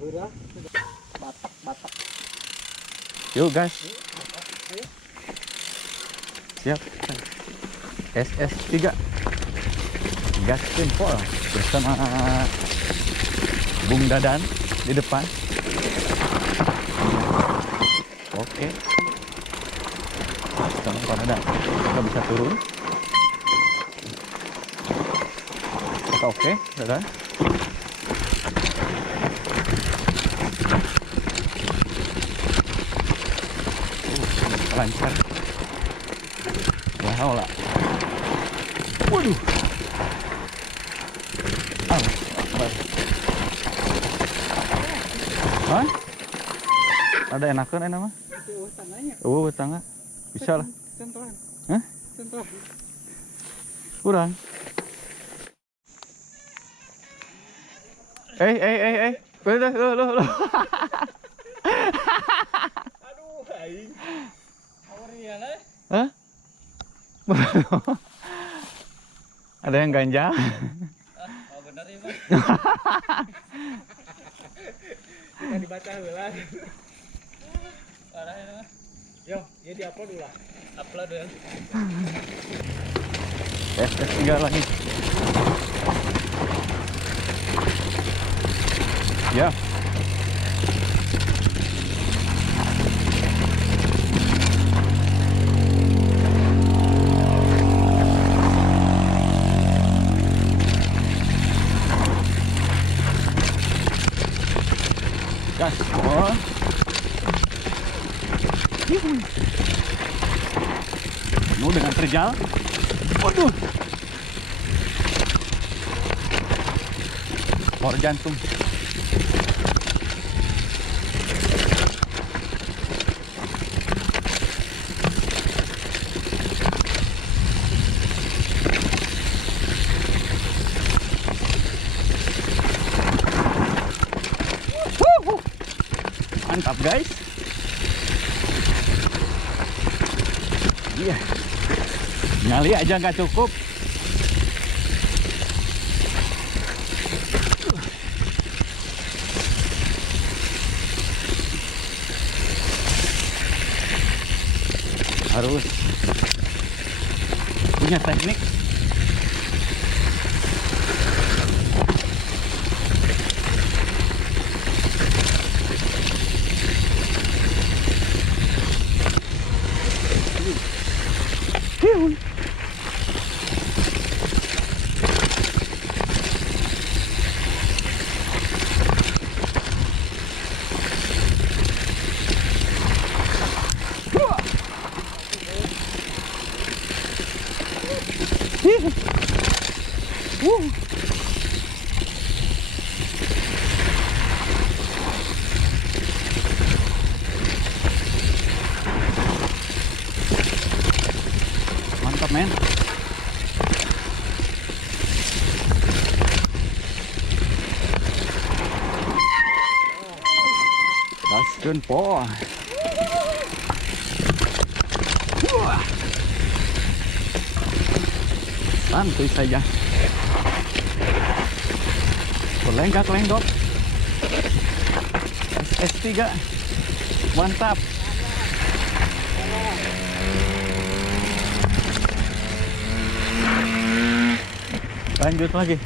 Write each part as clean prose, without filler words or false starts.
Batak. Yuk guys. Siap. SS3 gas tempol bersama Bung Dadan di depan. Oke. Sekarang Pak Dadan kita bisa turun. Oke, Dadan. Lancar. Wow lah. Waduh. Hah? Ada enakan enak mah? Oh, tangga. Bisa lah. Sentuhan. Hah? Sentuhan. Kurang. Udah, lo. Aduh, aing. Awalnya lah. Hah? Ada yang ganjal? Oh benar ya bang. Kita dibaca heula. Parah ya mah. Yo, ya di-upload dulu lah. Upload ya. SS3 lagi. Ya. Gas, oh. Penuh dengan terjal. Waduh. Bor jantung. Mantap guys. Iya. Nyali aja nggak cukup. Harus punya teknik. Mantap men. Gaskeun po. Santuy saja. Lenggak-lenggok. SS3. Mantap. Lanjut lagi.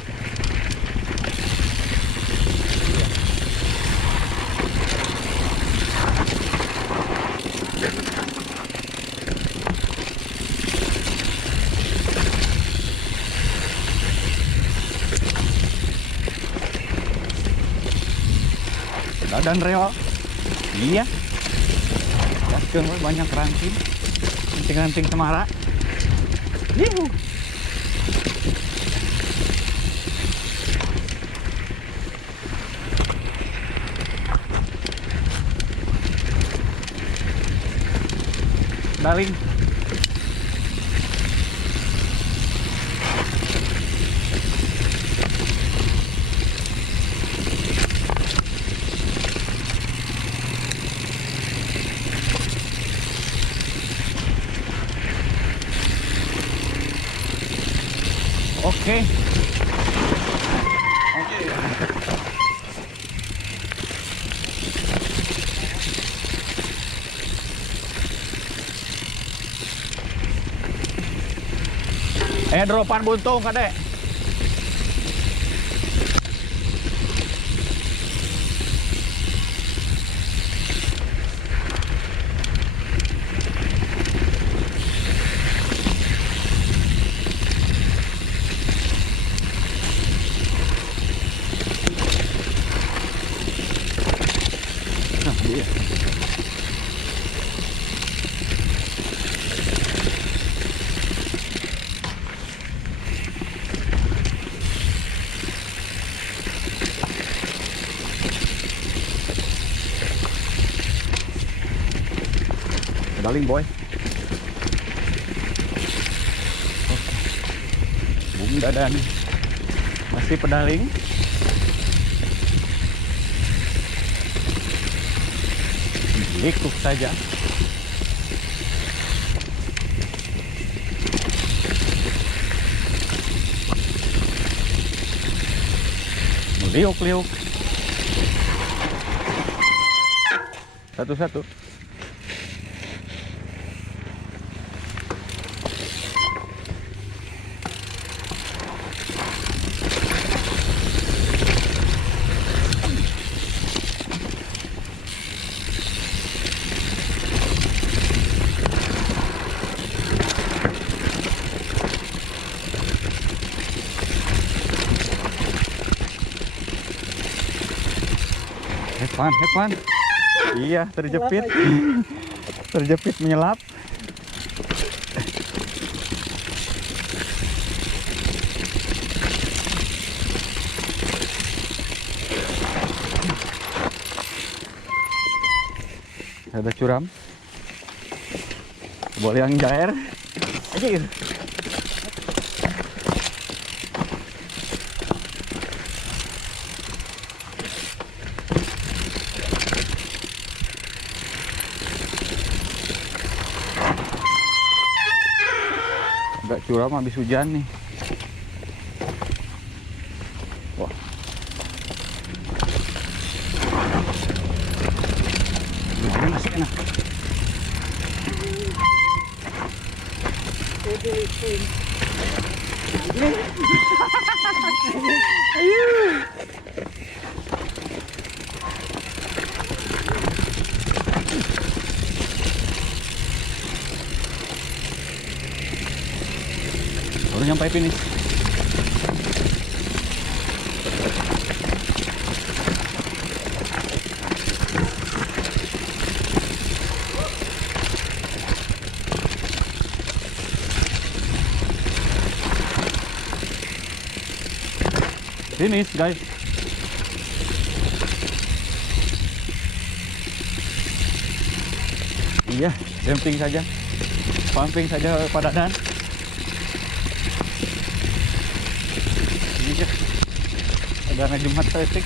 Dan rewel. Iya. Gaskeun banyak ranting. Ranting-ranting cemara. Yuhu. Daling. Oke. Dropan buntung Kade. Nah, dia. Pedaling boy. Bung Dadan masih pedaling. Ikut saja. Liuk-liuk. Satu-satu. Have fun. Iya, terjepit. Terjepit menyelap. Ada curam. Boleh yang jair. Aja. Agak curam habis hujan nih. Wah. Ini masih enak. Baru nyampe finish. Finish guys. Iya, camping saja. Pumping saja Pak Dadan. Ini ya. Ada Jumat Atletik.